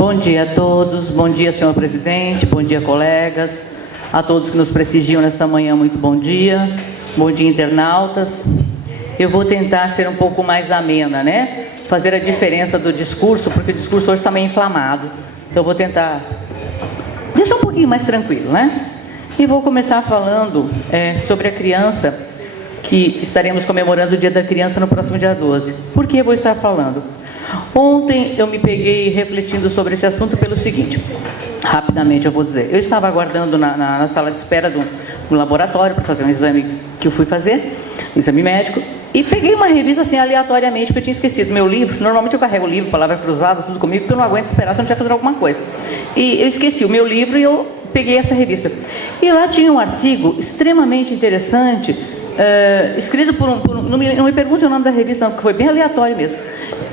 Bom dia a todos, bom dia, senhor presidente, bom dia, colegas, a todos que nos prestigiam nesta manhã, muito bom dia, internautas. Eu vou tentar ser um pouco mais amena, né? Fazer a diferença do discurso, porque o discurso hoje está meio inflamado, então eu vou tentar deixar um pouquinho mais tranquilo, né? E vou começar falando sobre a criança, que estaremos comemorando o Dia da Criança no próximo dia 12. Por que eu vou estar falando? Ontem eu me peguei refletindo sobre esse assunto pelo seguinte, rapidamente eu vou dizer. Eu estava aguardando na sala de espera do laboratório para fazer um exame que eu fui fazer, um exame médico, e peguei uma revista assim aleatoriamente, porque eu tinha esquecido meu livro. Normalmente eu carrego o livro, palavra cruzada, tudo comigo, porque eu não aguento esperar se eu não tiver fazer alguma coisa. E eu esqueci o meu livro e eu peguei essa revista. E lá tinha um artigo extremamente interessante, escrito por não me pergunte o nome da revista, não, porque foi bem aleatório mesmo.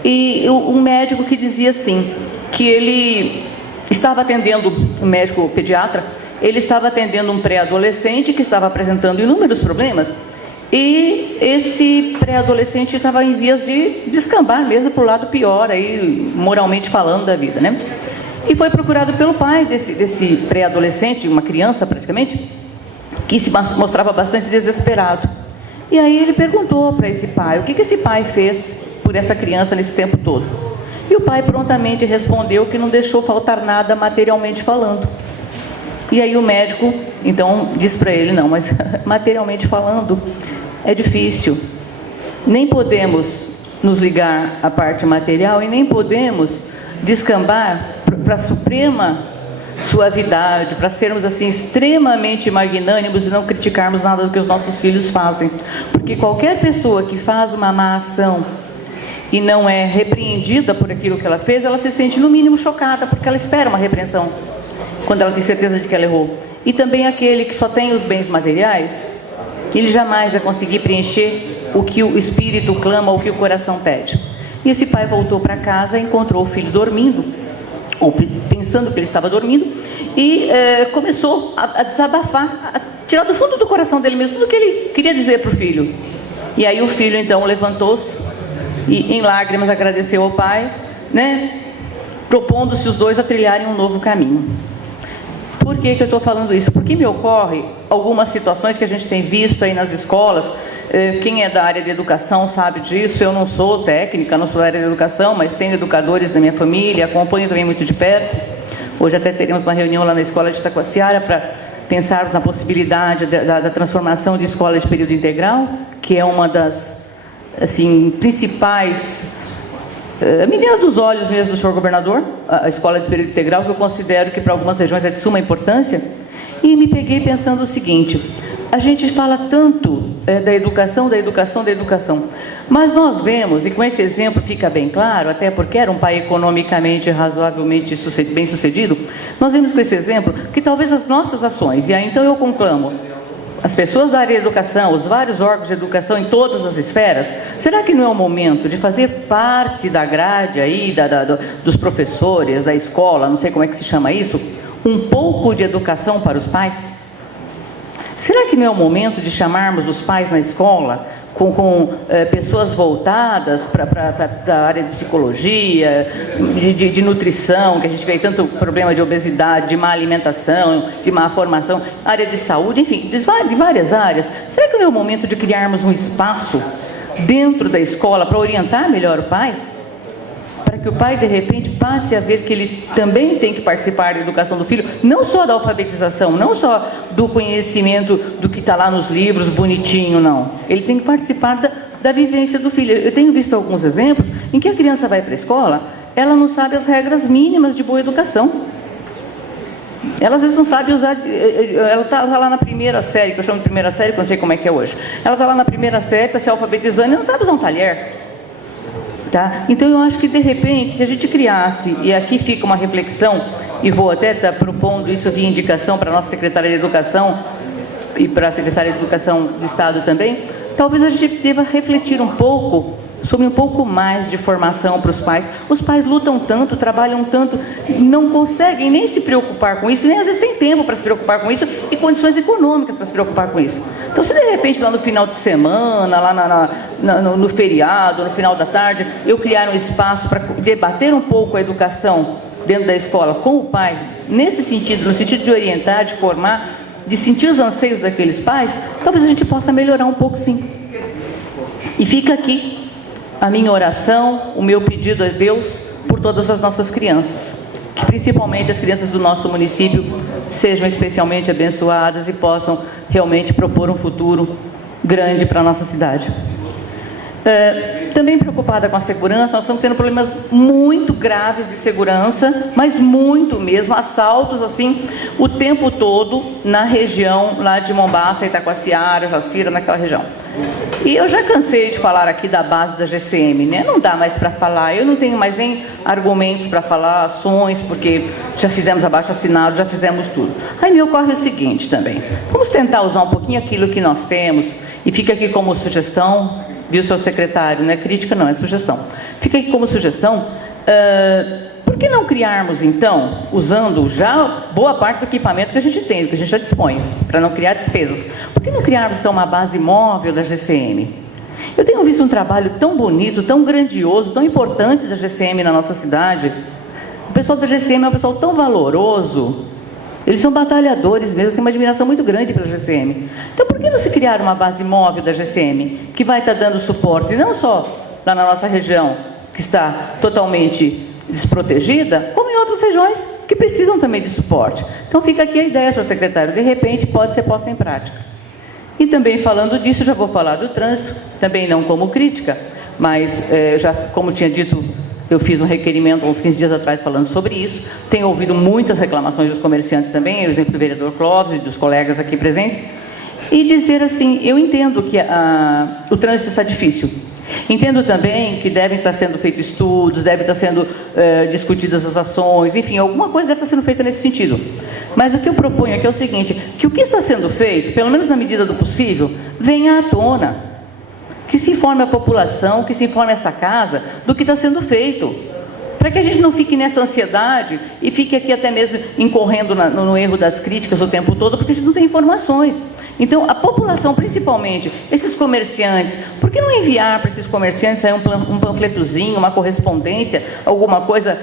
E um médico que dizia assim, que ele estava atendendo, um médico pediatra, ele estava atendendo um pré-adolescente que estava apresentando inúmeros problemas, e esse pré-adolescente estava em vias de descambar mesmo para o lado pior, aí, moralmente falando da vida, né? E foi procurado pelo pai desse pré-adolescente, uma criança praticamente, que se mostrava bastante desesperado. E aí ele perguntou para esse pai, o que esse pai fez por essa criança nesse tempo todo? E o pai prontamente respondeu que não deixou faltar nada materialmente falando. E aí o médico, então, disse para ele, não, mas materialmente falando é difícil. Nem podemos nos ligar à parte material e nem podemos descambar para a suprema suavidade, para sermos assim extremamente magnânimos e não criticarmos nada do que os nossos filhos fazem, porque qualquer pessoa que faz uma má ação e não é repreendida por aquilo que ela fez, ela se sente no mínimo chocada, porque ela espera uma repreensão quando ela tem certeza de que ela errou. E também aquele que só tem os bens materiais, ele jamais vai conseguir preencher o que o espírito clama, o que o coração pede. E esse pai voltou para casa e encontrou o filho dormindo, ou pensando que ele estava dormindo, e começou a desabafar, a tirar do fundo do coração dele mesmo tudo o que ele queria dizer para o filho. E aí o filho então levantou-se e em lágrimas agradeceu ao pai, né, propondo-se os dois a trilharem um novo caminho. Por que eu estou falando isso? Porque me ocorre algumas situações que a gente tem visto aí nas escolas. Quem é da área de educação sabe disso. Eu não sou técnica, não sou da área de educação, mas tenho educadores da minha família, acompanho também muito de perto. Hoje até teremos uma reunião lá na escola de Itacoatiara para pensarmos na possibilidade da transformação de escola de período integral, que é uma das assim, principais, a menina dos olhos mesmo do senhor governador, a escola de período integral, que eu considero que para algumas regiões é de suma importância. E me peguei pensando o seguinte, a gente fala tanto da educação, mas nós vemos, e com esse exemplo fica bem claro, até porque era um pai economicamente razoavelmente bem sucedido, nós vemos com esse exemplo que talvez as nossas ações, e aí então eu conclamo, as pessoas da área de educação, os vários órgãos de educação em todas as esferas, será que não é o momento de fazer parte da grade aí, dos professores, da escola, não sei como é que se chama isso, um pouco de educação para os pais? Será que não é o momento de chamarmos os pais na escola com pessoas voltadas para a área de psicologia, de nutrição, que a gente vê tanto problema de obesidade, de má alimentação, de má formação, área de saúde, enfim, de várias áreas. Será que não é o momento de criarmos um espaço dentro da escola para orientar melhor o pai? Para que o pai, de repente, passe a ver que ele também tem que participar da educação do filho, não só da alfabetização, não só do conhecimento do que está lá nos livros, bonitinho, não. Ele tem que participar da vivência do filho. Eu tenho visto alguns exemplos em que a criança vai para a escola, ela não sabe as regras mínimas de boa educação. Ela às vezes não sabe usar, ela está lá na primeira série, que eu chamo de primeira série, que eu não sei como é que é hoje. Ela está lá na primeira série, está se alfabetizando e não sabe usar um talher. Tá? Então eu acho que de repente, se a gente criasse, e aqui fica uma reflexão, e vou até estar propondo isso via indicação para a nossa secretária de Educação e para a secretária de Educação do Estado também, talvez a gente deva refletir um pouco sobre um pouco mais de formação para os pais. Os pais lutam tanto, trabalham tanto, não conseguem nem se preocupar com isso, nem às vezes tem tempo para se preocupar com isso e condições econômicas para se preocupar com isso. Então, se de repente lá no final de semana, lá no feriado, no final da tarde, eu criar um espaço para debater um pouco a educação dentro da escola com o pai, nesse sentido, no sentido de orientar, de formar, de sentir os anseios daqueles pais, talvez a gente possa melhorar um pouco, sim. E fica aqui a minha oração, o meu pedido a Deus por todas as nossas crianças, que principalmente as crianças do nosso município sejam especialmente abençoadas e possam realmente propor um futuro grande para a nossa cidade. Também preocupada com a segurança, nós estamos tendo problemas muito graves de segurança, mas muito mesmo, assaltos assim, o tempo todo na região lá de Mombaça, Itacoatiara, Jacira, naquela região. E eu já cansei de falar aqui da base da GCM, né? Não dá mais para falar, eu não tenho mais nem argumentos para falar, ações, porque já fizemos abaixo-assinado, já fizemos tudo. Aí me ocorre o seguinte também, vamos tentar usar um pouquinho aquilo que nós temos, e fica aqui como sugestão, viu, seu secretário, não é crítica não, é sugestão. Fica aqui como sugestão, por que não criarmos então, usando já boa parte do equipamento que a gente tem, que a gente já dispõe, para não criar despesas, por que não criarmos então uma base móvel da GCM? Eu tenho visto um trabalho tão bonito, tão grandioso, tão importante da GCM na nossa cidade. O pessoal da GCM é um pessoal tão valoroso, eles são batalhadores mesmo, tem uma admiração muito grande pela GCM. Então por que não se criar uma base móvel da GCM, que vai estar dando suporte, não só lá na nossa região, que está totalmente desprotegida, como em outras regiões que precisam também de suporte. Então fica aqui a ideia, senhor secretário, de repente pode ser posta em prática. E também falando disso, já vou falar do trânsito, também não como crítica, mas já, como tinha dito, eu fiz um requerimento há uns 15 dias atrás falando sobre isso, tenho ouvido muitas reclamações dos comerciantes também, o exemplo do vereador Clóvis e dos colegas aqui presentes, e dizer assim, eu entendo que o trânsito está difícil, entendo também que devem estar sendo feitos estudos, devem estar sendo discutidas as ações, enfim, alguma coisa deve estar sendo feita nesse sentido. Mas o que eu proponho aqui é o seguinte, que o que está sendo feito, pelo menos na medida do possível, venha à tona, que se informe a população, que se informe esta casa do que está sendo feito, para que a gente não fique nessa ansiedade e fique aqui até mesmo incorrendo no erro das críticas o tempo todo, porque a gente não tem informações. Então, a população, principalmente, esses comerciantes, por que não enviar para esses comerciantes aí um panfletozinho, uma correspondência, alguma coisa,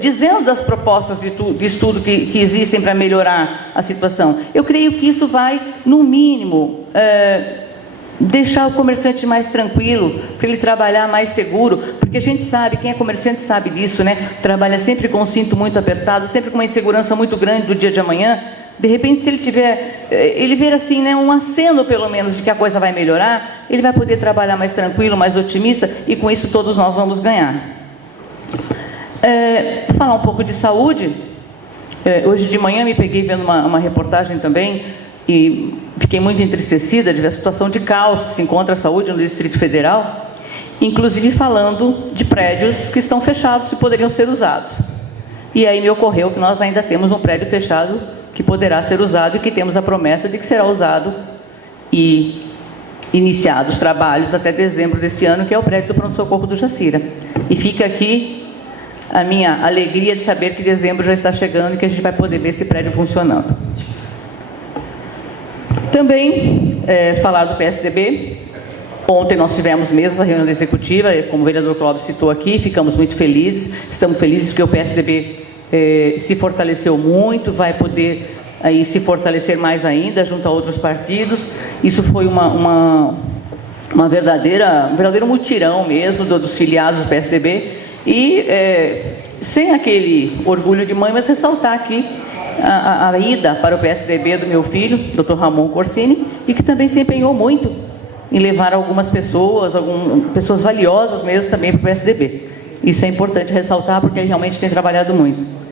dizendo das propostas de estudo que existem para melhorar a situação? Eu creio que isso vai, no mínimo, deixar o comerciante mais tranquilo, para ele trabalhar mais seguro, porque a gente sabe, quem é comerciante sabe disso, né? Trabalha sempre com o cinto muito apertado, sempre com uma insegurança muito grande do dia de amanhã. De repente, se ele ver assim, né, um aceno pelo menos de que a coisa vai melhorar, ele vai poder trabalhar mais tranquilo, mais otimista, e com isso todos nós vamos ganhar. Falar um pouco de saúde, hoje de manhã me peguei vendo uma reportagem também, e fiquei muito entristecida de ver a situação de caos que se encontra a saúde no Distrito Federal, inclusive falando de prédios que estão fechados e poderiam ser usados. E aí me ocorreu que nós ainda temos um prédio fechado que poderá ser usado e que temos a promessa de que será usado e iniciados trabalhos até dezembro desse ano, que é o prédio do pronto-socorro do Jacira. E fica aqui a minha alegria de saber que dezembro já está chegando e que a gente vai poder ver esse prédio funcionando. Também falar do PSDB. Ontem nós tivemos mesmo a reunião da executiva, como o vereador Clóvis citou aqui, ficamos muito felizes, estamos felizes porque o PSDB se fortaleceu muito, vai poder aí se fortalecer mais ainda junto a outros partidos. Isso foi um verdadeiro mutirão mesmo dos filiados do PSDB e sem aquele orgulho de mãe, mas ressaltar aqui a ida para o PSDB do meu filho, Dr. Ramon Corsini, e que também se empenhou muito em levar algumas pessoas, pessoas valiosas mesmo também para o PSDB. Isso é importante ressaltar porque ele realmente tem trabalhado muito.